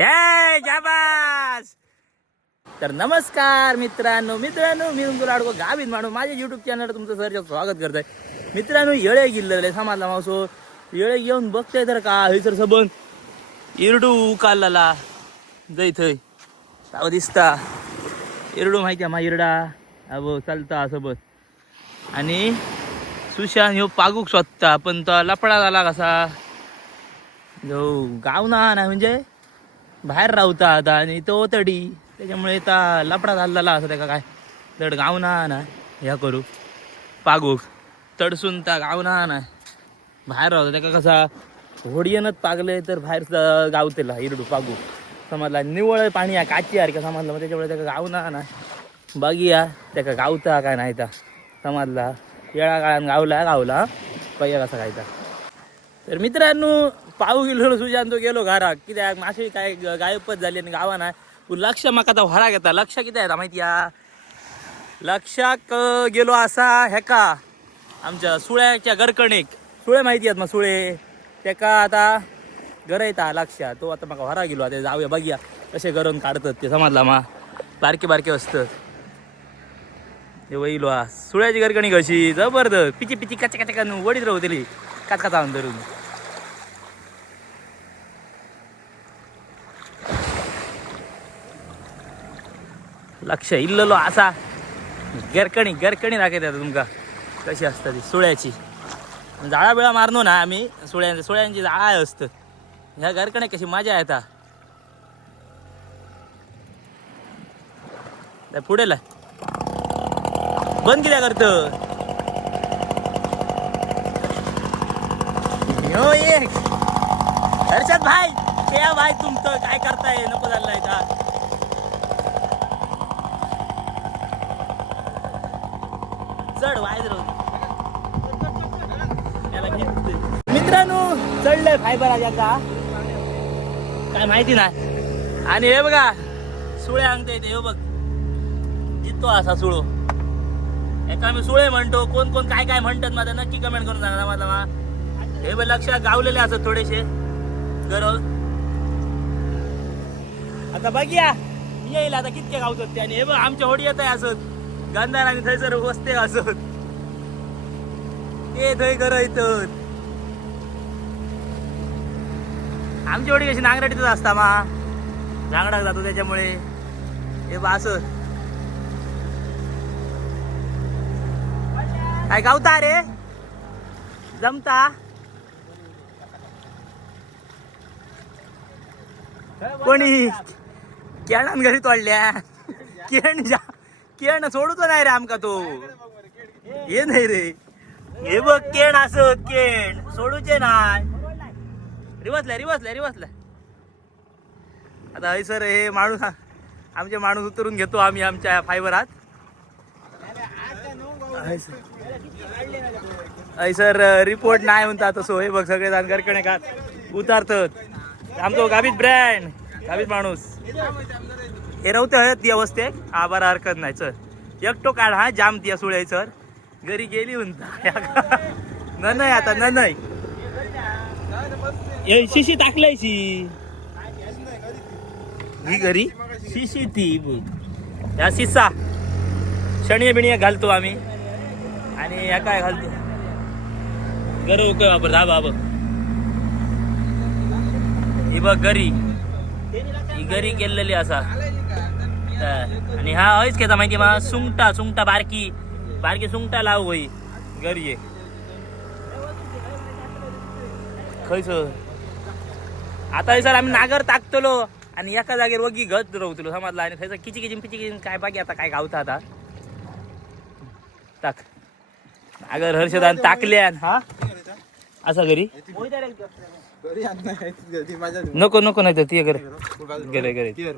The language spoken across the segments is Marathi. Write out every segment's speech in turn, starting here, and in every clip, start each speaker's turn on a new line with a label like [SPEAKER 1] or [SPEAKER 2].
[SPEAKER 1] हे जाबास तर नमस्कार मित्रांनो मित्रांनो मी तुमचं लाडको गावीत माणू माझ्या युट्यूब चॅनलवर तुमचं सर स्वागत करत आहे मित्रांनो येळे गिल्लले समाजला मावसो. येळे येऊन बघताय तर का? हयसर सबन. इरडू उकालला जय थंय. साव दिसता. इरडू माहिती आहे मा इरडा अबो चालता सोबत आणि सुशांत ह्यो पागूक सोदता पण तो लपडा झाला कसा? जो गाव ना ना म्हणजे बाहेर रावता आता आणि तो तडी. त्याच्यामुळे ता लपडा झालेला असं त्याका काय. तड गाव ना ह्या करू. पागूक. तडसून ता गाव ना बाहेर राहतो त्याका कसा होडियनच पागले तर बाहेर गावतेला इरडू पागू समजला? निवळ पाणी आहे काची आहे का समजलं? मग त्याच्यामुळे त्याका गाव ना बघिया त्याका गावता काय नाही ता. समजला? येळा काळान गावला गावला. पहिया कसा गायता तर मित्रांनो पाऊ गेलो सुजान तो गेलो घराक. कित्याक? मासे काय गायबच झाली आणि गावा ना तू लक्ष म्हाका आता व्हरा घेता. लक्ष किती आहे माहिती या लक्षाक गेलो असा हेका. आमच्या सुळ्याच्या गरकणेक सुळे माहिती आहेत मग सुळे? तेका आता घर येता लक्षा तो आता म्हाका व्हरा गेलो. आता जाऊया बघूया कसे गरण काढतात ते समजला मा? बारके बारके असतात ते वैलो हा सुळ्याची गरकणी कशी जबरदस्त. पिची पिची कचा कचा वडीत वडीत राहतली काच काचा धरून लक्ष इल्ललो असा. गरकणी गरकणी दाखवत तुमका. कशी असतात ती सुळ्याची. जाळा बिळा मारनो ना आम्ही. सुळ्यांची सुळ्यांची जाळा असतं. ह्या गरकणे कशी मजा येता. पुढे लाय बंद कित्या करत. एक. हर्षद भाई क्या भाई तुमचं काय करताय? नको झालंय का चढ वायद मित्रांनो चढलंय फायबर याचा काय माहिती नाही. आणि हे बघा सुळे अंगते हे बघ. जितो असा सुळो. एका मी सुळे म्हणतो कोण कोण काय काय म्हणतात माझं नक्की कमेंट करून सांगा माझा मा हे बघ लक्षात गावलेले असत थोडेसे. गरज. आता बघूया येईल आता कितके गावतात ते. आणि हे बघ आमच्या होडी येत आहे असत गंधार आणि थंयसर वस्ते असत. ते थंय घर तर आमची वडील कशी नांगराटीतच असता मा. नांगडाक जातो त्याच्यामुळे. हे बा काय गावता रे? जमता? कोणी? केणान घरी तोडल्या. केण जा केण सोडतो नाही रे आमका तो. हे नाही रे. हे बघ केण असत केण. सोडूचे नाही. रिवसल्या रिवसल्या रिवसल्या. आता हय सर हे माणूस आमचे माणूस उतरून घेतो आम्ही आमच्या फायबरात हय सर रिपोर्ट नाही म्हणता तसो हे बघ सगळे जण गरकणे का उतारतात. आमचो गावीत ब्रँड गावीत माणूस. हे राहते हळद ती अवस्थे हा हरकत नाही सर एकटो काढ हा जाम दिया सुळे सर. घरी गेली म्हणता न नाही आता न नाही ए, शिशी टाकलायची ही घरी? शिशी ती या शिसा. शणी बिणी घालतो आम्ही. आणि या काय घालतो? गरव काय वापर धाबा बघ. ही बघ घरी. ही घरी केलेली असा. तर, आणि हा हयच घेता माहिती मा? सुंगटा सुंगटा बारकी. बारकी सुंगटा लाव होई घरी ये. खयच आता हे सर आम्ही नागर टाकतलो आणि एका जागेवर वगी घट राहतलो समजला आणि थंयचं किची किची पिची किची काय बाकी आता काय गावता आता. टाक. नागर हर्षदान टाकल्यान हा? असा घरी? नको नको नाही तर ती घरी. गेले घरी.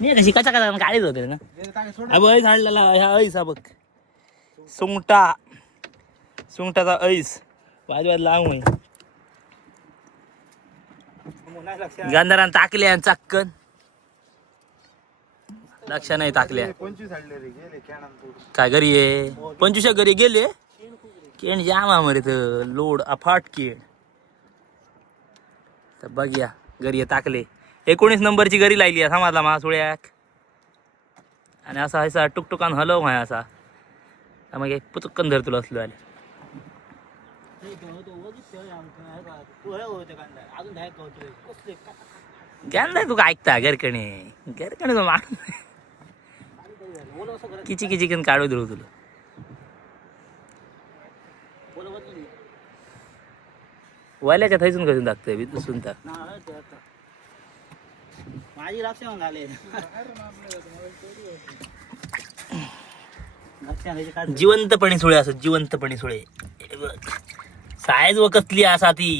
[SPEAKER 1] नाही कशी कचा कचा गाडीच होते ना? अब ऐस आणलेला ह्या ऐस हा बघ. सुंगटा. सुंगटाचा ऐस. वाजवात लांब होई गांधारान टाकले आणि चाक्कन. लक्ष नाही टाकल्या. काय घरी आहे पंचवीस घरी गेले? केण जामा मरे लोड अफाट केण. तर बघ या घरी टाकले. एकोणीस नंबरची गरी लायली आहे समाजला महासुळ्याक आणि असा असा टुकटुकान हलव माय असा. मग एक पुचक्कन धर तुला असलो आले. ज्ञान नाही तुका ऐकता घरकणे. घरकणे तो मान किची किची काढू धरू तुला. वाल्याच्या थैसून कसून टाकतोय बी दुसून टाक
[SPEAKER 2] माझी लक्ष झाले
[SPEAKER 1] जिवंतपणे सुळे असत जिवंतपणे सुळे हे. सायज व कसली असा ती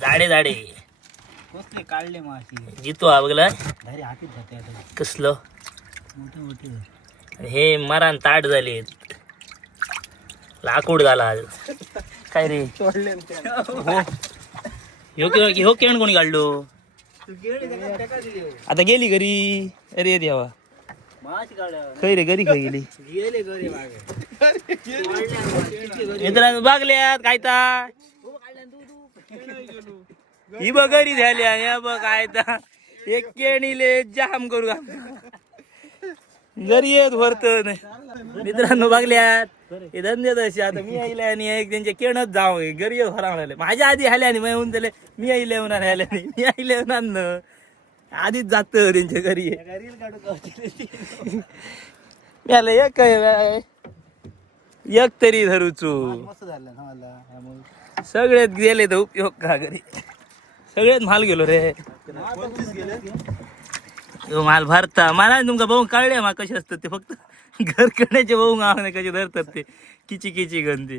[SPEAKER 1] जाडे जाडे
[SPEAKER 2] कसले काढले माशी
[SPEAKER 1] जितो हा बघला कसलं
[SPEAKER 2] मोठे मोठे
[SPEAKER 1] हे मरान ताट झाले लाकूड झाला आज. काय रे हो ह्यो के- ह्यो केण कोणी काढलो आता गेली घरी? अरे देवा.
[SPEAKER 2] माशी काढल्या
[SPEAKER 1] खै रे घरी खै गेली? मित्रांनो बघल्यात काय ही बघ घरी झाल्या या बघ काय एक केणीले जाम करू घरी येत भरत नाही मित्रांनो बघल्यात. हे धंदे तसे. आता मी आईला आणि एक त्यांचे केणच जाऊ घरी येत म्हणाले माझ्या आधी आल्या आणि मी येऊन दिले मी आईले येणार आल्या नाही. मी आईले येणार न आधीच जात त्यांच्या घरी. मी आलं एक काय एक तरी धरूचू सगळ्यात गेले तर उपयोग का घरी? सगळ्यात माल गेलो रे. तो माल भरता. मला तुमका भाऊ कळले मा कसे असतात ते फक्त. घर करण्याचे भाऊ गावाने कसे धरतात ते? किची किची गंदी.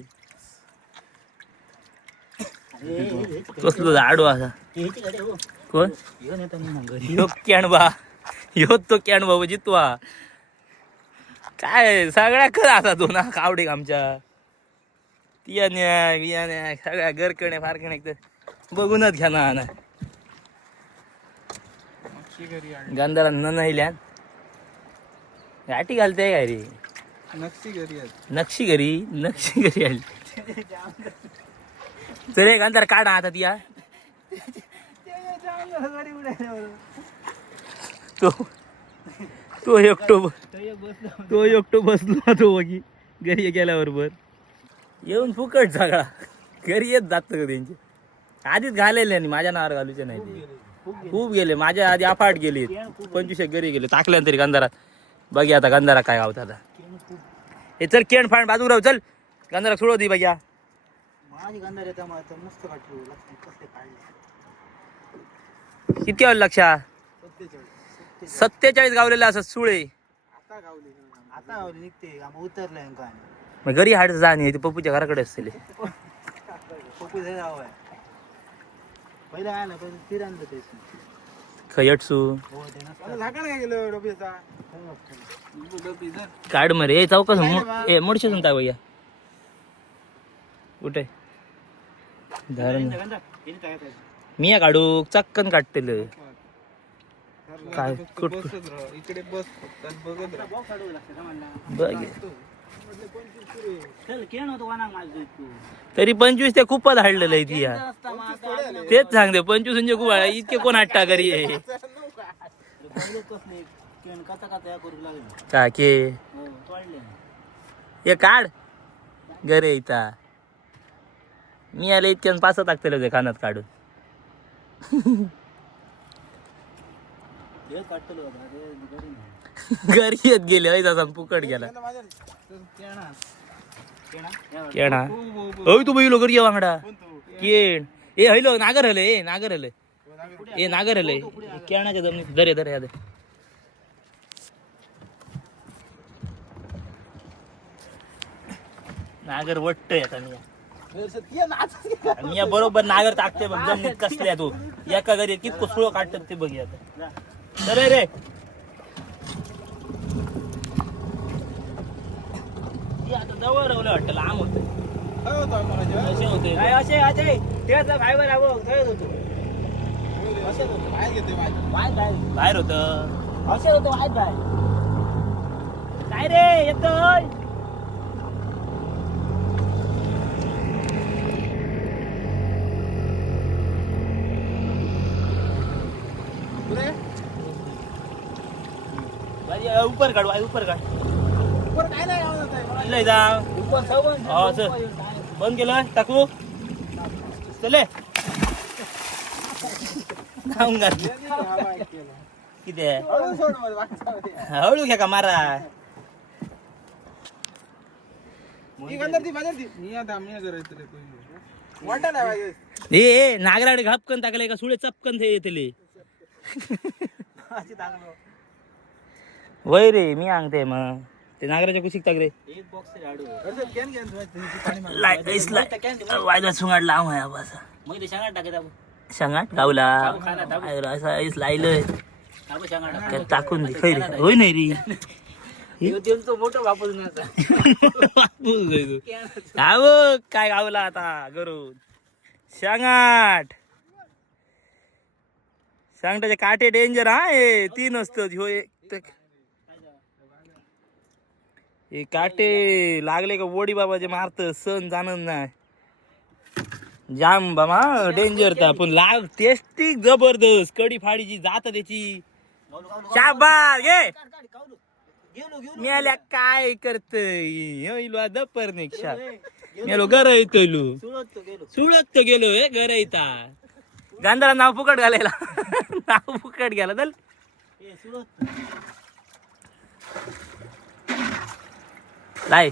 [SPEAKER 1] कसलो आडू असा कोण? ह्यो कॅणबा ह्यो तो कॅणबा जितवा. काय सगळ्या कर असा तो ना कावडे आमच्या. तियान्या बियाण्या सगळ्या गरकणे फारकणे तर बघूनच घ्या ना ना गंधाला न नाहील्यान गाठी घालते काय रे?
[SPEAKER 2] नक्षी घरी
[SPEAKER 1] नक्षी घरी? नक्षी घरी आली. तर एक अंतर काढा आता तिया. तो तो एकटो तो एकटो बसलो तो बघी घरी गेल्याबरोबर येऊन फुकट सगळा. घरी येत जात का त्यांचे. आधीच घालेले नाही माझ्या नावावर घालूचे नाही खूप गेले. माझ्या आधी अफाट गेले पंचवीस घरी गेले. टाकल्यानंतर तरी गंधारात बघी आता गंधारा काय गावत आता हे चल केण फाण बाजू राहू चल. गंधारा सोडव दी बघ्या किती वेळ लक्षा
[SPEAKER 2] सत्तेचाळीस.
[SPEAKER 1] गावलेले असत सुळे. मग घरी हाड जा ते पप्पूच्या घराकडे असतील.
[SPEAKER 2] पप्पू आहे. पहिलं काय ना तेच
[SPEAKER 1] खयटसू. काढ मरे ए चौकस ए मोडशे सुनता भैया? कुठे? धरण मी या काढू चक्कन काढतेल. काय? कुठ?
[SPEAKER 2] इकडे बस
[SPEAKER 1] बघ.
[SPEAKER 2] होतो
[SPEAKER 1] तरी पंचवीस ते खूपच हाडलेलं आहे ती या. तेच सांगते पंचवीस म्हणजे खूप हाड- इतके कोण हाडता घरी आहे
[SPEAKER 2] केण कथा कथा करू लागले?
[SPEAKER 1] का के?
[SPEAKER 2] हो तोडले
[SPEAKER 1] हे काढ. घरी इथं. मी आले इतक्यान पाच टाकतेल ते कानात काढून.
[SPEAKER 2] होतं घरी
[SPEAKER 1] येत गेले हय तसा फुकट गेला.
[SPEAKER 2] केणा.
[SPEAKER 1] होय तू बैलो घरी ये वांगडा केण. ए हयलो नागर हले ए नागर हले ए नागर हले केणाच्या जमिनीत. दरे दरे दरे नागर वट्ट आता मी आणि या बरोबर नागर टाकते बघ जमिनीत कसल्या तू. एका घरी कितको सुळ काढतात ते बघ आता. रे. हे आता जवळ रवलं वाटतं लांब होतं. असे होते.
[SPEAKER 2] काय असे असे? तेच फायबर खेळत होतो असेच होतो. बाहेर बाहेर.
[SPEAKER 1] बाहेर होतं.
[SPEAKER 2] असे होतो बाहेर बाहेर
[SPEAKER 1] काय रे येतोय? भाई, अ, उपर काढ भाई, उपर काढ. लय जा हो सर बंद केलं टाकू? चले खाऊन घातली. किती
[SPEAKER 2] हळू
[SPEAKER 1] घ्या का मारा. ए नागराडे घापकन टाकले का? सुळे चपकन ते येतले. वय रे मी आणते मग. ते नागराच्या कुशीक टाक रे.
[SPEAKER 2] कॅन
[SPEAKER 1] लाव आहे गावला अरे, असा इस लायलंय काय टाकून दे होय नाही रे.
[SPEAKER 2] मोठं
[SPEAKER 1] हा बघ काय गावला आता गरून शांगाट शांगटाचे काटे डेंजर हा हे तीन असतात ह्यो एक ते- हे काटे लागले का वडी बाबाचे मारत सण जाणं नाही. जाम बाबा डेंजर था पण लाग टेस्टी जबरदस्त कडी फाडीची जात त्याची. शाबा घे. मी आल्या काय करतय? दपर निक्षा मेलो घर येतो सुळत गेलो हे घर येता गांधाला नाव फुकट घालायला. नाव फुकट घ्यायला चल. लाय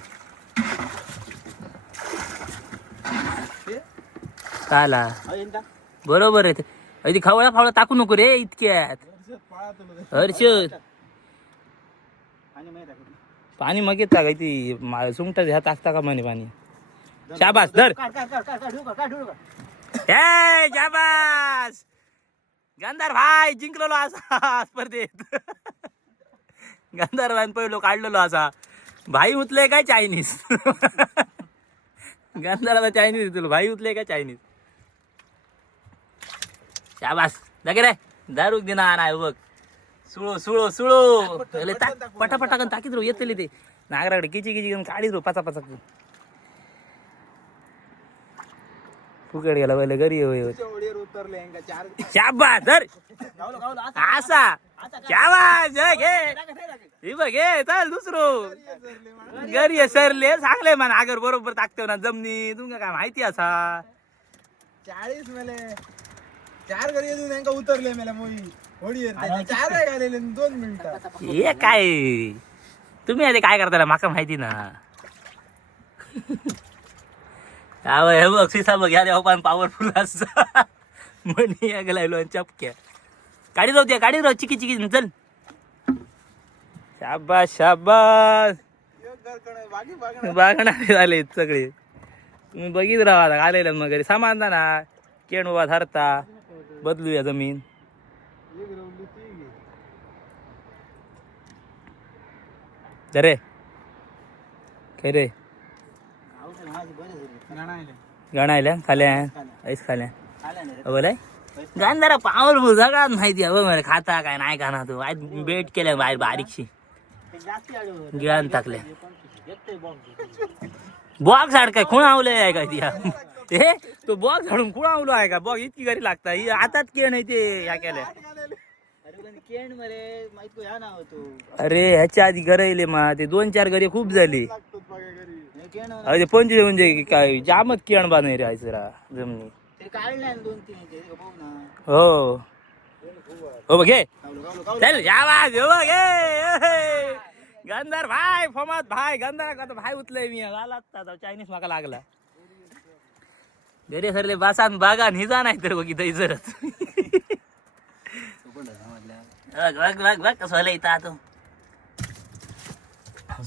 [SPEAKER 1] काला बरोबर आहे ते. खावळा फावळा टाकू नको रे इतक्यात.
[SPEAKER 2] पाळा
[SPEAKER 1] हर्षद पाणी मग येता काय ती मा- सुंगटा ह्या टाकता का म्हणे पाणी? शाबास धर.
[SPEAKER 2] काढ,
[SPEAKER 1] हे शाबास. गंधार भाई जिंकलेलो असा स्पर्धेत. गंधार भाई पहिलो काढलेलो असा. भाई उतले काय चायनीज? गंधाराला चायनीज तुला. भाई उतले काय चायनीज? शाबास. दगे रे. दारू दिना नाही बघ. सुळो सुळो सुळो. पटापटा टाकीत रो येतले ते. नागराकडे किची किची कन काढीत रो पाचा पाचा फुकट गेला पहिले घरी
[SPEAKER 2] उतरले
[SPEAKER 1] शाबास धर. असा शाबास हे घे. हे बघ हे चल दुसरो. घरी ये सरले सांगले man आगर बरोबर टाकतो ना जमनी तुमका काय माहिती असा?
[SPEAKER 2] चाळीस मेले. चार घरी येऊन यांका उतरले मेले मोई. होडी चार घालेले दोन मिनिटं.
[SPEAKER 1] हे काय? तुम्ही आता काय करताय माका माहिती ना. हा बघ, हे बघ सिसा बघ या देवा पॉवरफुल असं. म्हणी या आणि चपक्या. गाडी जाऊ द्या गाडी राहू चिकी चिकी चल. शाबास शाबास.
[SPEAKER 2] बागणार
[SPEAKER 1] बागणारे झाले सगळे. तुम्ही बघित राहा आता आलेल्या मग घरी. समानता ना केण उभा धरता. बदलूया जमीन.
[SPEAKER 2] एक
[SPEAKER 1] खरे रे.
[SPEAKER 2] गाणं
[SPEAKER 1] खाल्या. ऐस खाल्या. बोलाय गांधारा पावरफुल सगळ्यात माहिती आहे मला खाता काय नाही खाणार तू. आज बेट केल्या बाहेर बारीकशी. गिळान टाकल्या बॉक्स हाड काय खुणा आवले आहे का ती हे तो बॉक्स हाडून खुणा आवलो आहे का? बॉक्स इतकी घरी लागता. ही हातात के नाही ते ह्या केल्या. अरे ह्याच्या आधी गरयले मा ते दोन चार घरी खूप झाली. अरे पंचवीस म्हणजे काय जामच केण बा नाही राहायचं रा जमनी हो. हो बघे चल आवाज हो बघ घे गंधर भाई फमात भाई गंधर का भाई उतलय मी. आला आता चायनीज माका लागला. घरी सरले बासान बागान हिजा नाही तर बघ इथं इजरच बघ बघ बघ बघ कसं इथं आता.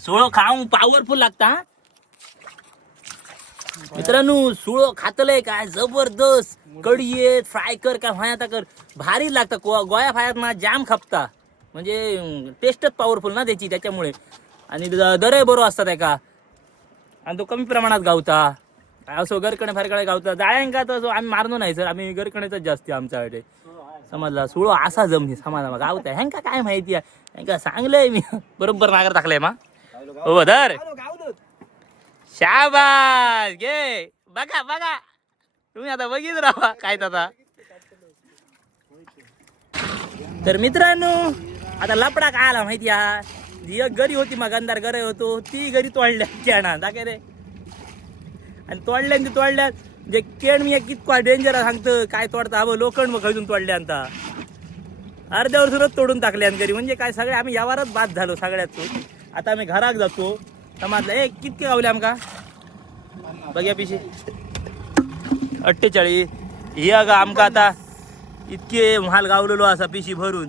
[SPEAKER 1] सोळो खाऊ पॉवरफुल लागता हा? मित्रांनो सुळो खातलंय काय? जबरदस्त. कढी फ्राय कर काय व्हाया कर. भारी लागतं. गो- गोया फायात ना जाम खपता. म्हणजे टेस्टच पॉवरफुल ना त्याची त्याच्यामुळे. आणि दरही बरो असतात एका. आणि तो कमी प्रमाणात गावता. असो गरकणे फारकडे गावता. जाळ्यांका तर आम्ही मारलो नाही सर. आम्ही गरकणेचाच जास्ती आमच्याकडे. समजला? सुळो असा जमनी समाजा गावता. ह्यांका काय माहिती आहे? ह्यांका सांगलंय मी. बरोबर नागर टाकलंय मा. हो धर. शाबास! घे! बघा बघा! तुम्ही आता बघित राहा काय आता तर मित्रांनो आता लपडा काय आला माहिती हा जी एक गरी होती मग अंधार गरे होतो. ती गरी तोडल्या केणा दाखे रे. आणि तोडल्या ते तोडल्या जे केण मी कितका डेंजर सांगतं. काय तोडता हवं लोखंड मग खजून तोडल्या आता अर्ध्यावर सुरत तोडून टाकल्या घरी. म्हणजे काय सगळे आम्ही यावरच बाद झालो सगळ्यात. आता आम्ही घराक जातो. समाजला ए कितके गावले आमका? बघ्या पिशी. अठ्ठेचाळीस हे अगा आमका आता इतके म्हाल गावलेलो असा पिशी भरून.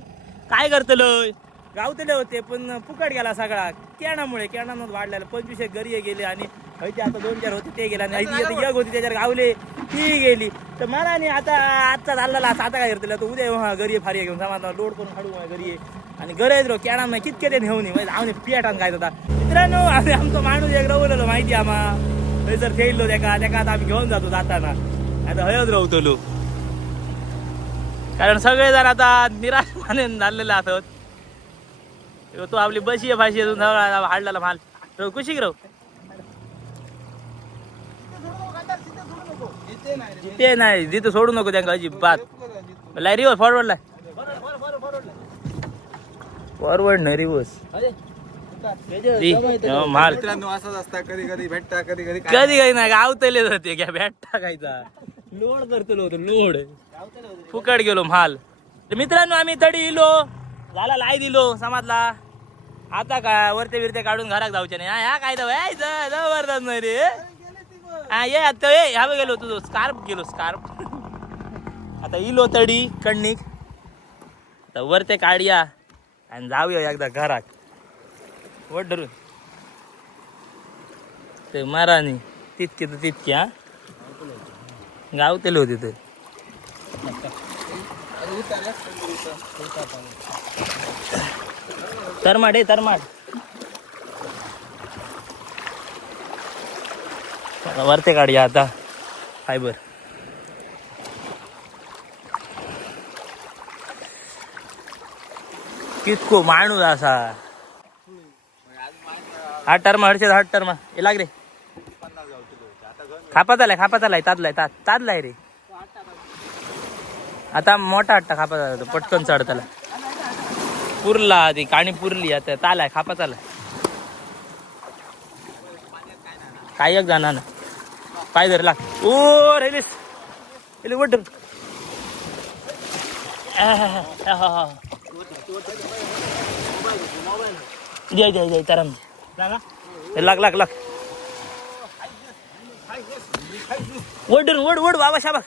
[SPEAKER 1] काय करतलोय? गावतले होते पण फुकट गेला सगळा. केणामुळे केणानं वाढलेला. पंचवीस एक गेले आणि हयती आता दोन चार होते ते गेले. आणि यग एक होती त्याच्यावर गावले ती गेली. तर मला नाही आता आजचा चाललेला असा आता काय करतलं? तर उद्या हा घरी फारी घेऊन. समाजा लोड करून हाडू माझ्या घरी आणि गरज रो केणा नाही कितके ते नेऊन म्हणजे आम्ही पियाटान काय जाता मित्रांनो आम्ही आमचा माणूस एक रवलेलो माहिती आम्हा? थंयसर खेळलो तेका तेका आता आम्ही घेऊन जातो जाताना. आता हयच रवतलो कारण सगळेजण आता निराश माने झालेले असत. तू आपली बशी आहे फाशी हाडलेला माल तो कुशी राव
[SPEAKER 2] जिते नाही जिते
[SPEAKER 1] ते नाही जिथं सोडू नको त्यांना अजिबात. लाय रिवर फॉरवर्ड लाय रिवर्स. माल.
[SPEAKER 2] मित्रांनो असंच असता कधी कधी भेटता कधी कधी
[SPEAKER 1] कधी काही नाही गावतले होते घ्या बॅट टाकायचा लोड करतलो होतो लोड. फुकट गेलो माल. तर मित्रांनो आम्ही तडी इलो झाला लाई दिलो समाजला. आता काय वरते बिरते काढून घरात जाऊचे नाही. हा, काय जबरदस्त नाही रे. हा ये आता ये ह्या गेलो तुझं. स्कार्फ गेलो स्कार्फ आता इलो तडी कणिक. तर वरते काढूया आणि जाऊया एकदा घरात. वड धरून. ते मारानी तितके तर तितके हा? गावतेले होते तर तरमाड आहे तरमाड. वरते काढूया आता. फायबर कितको माणूस असा. हा टर्म हडशे हाट टर्म. हे लाग रे. खापा झालाय खापा झालाय तादलाय तात तादलाय रे. आता मोठा हट्टा खापा झाला तो पटकन चढताला पुरला ती काणी पुरली आता तालाय खापा चालाय काय एक जाणार ना काय धरला ओ रेलीस रेली वड द्या द्या तरम लाग. लाग लाग वड वड वड बाबा शाबा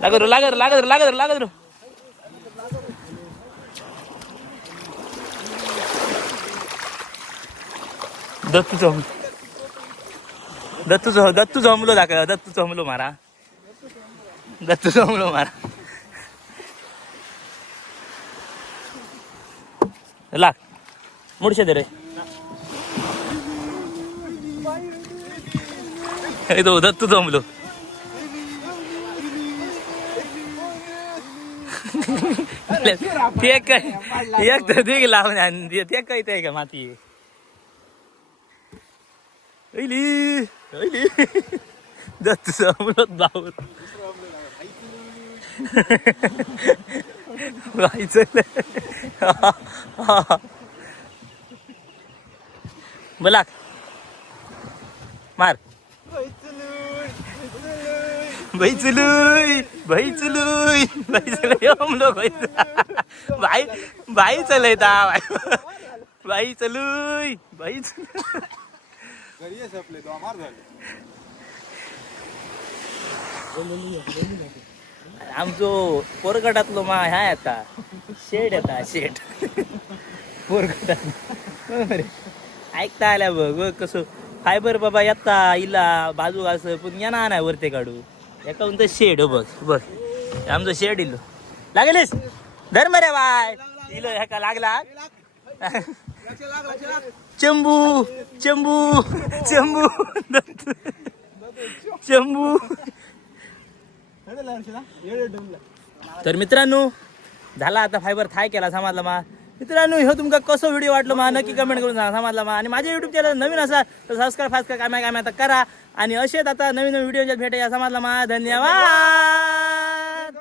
[SPEAKER 1] लागत लागत लागत लागत लागत रो. दत्तूचं हम दत्तूचं दत्तूचं हमलो दाखव दत्तूचं हमलो मारा. दत्तूचं हमलो मारा. लाग मुडशे दे रे. तो दत्तू जमलो ते काय एक तर दिग लावून ते काय का माती? ऐली ऐली. बोला मार. भाई चलुई भाई चलुई भाई चलुई हम लोग भाई भाई भाई चले था भाई. चलुई भाई चलुई.
[SPEAKER 2] घरी ये सपले तो आमार
[SPEAKER 1] आमचो पोरगटातलो मा ह्या येता. शेड येता शेड. पोर बरोबर ऐकता आल्या बघ बघ कसं. फायबर बाबा येता इला बाजू असं पण येणार नाही वरते काढू. एका तर शेड हो बघ बघ. आमचं शेड इलो. लागेलीस? धर्म रे बाय. इलो ह्याका लागला? चंबू चंबू चंबू. चंबू. तर मित्रांनो झाला आता फायबर थाय केला समाजला मा. मित्रांनो ह्यो तुमका कसो व्हिडिओ वाटलो मा? नक्की कमेंट करून सांगा समाजला मा? आणि माझ्या युट्यूब चॅनल नवीन असा तर सबस्क्राईब फास्कर काय काय आता करा. आणि असेच आता नवीन नवीन व्हिडिओ भेटायला समाजला मा? धन्यवाद!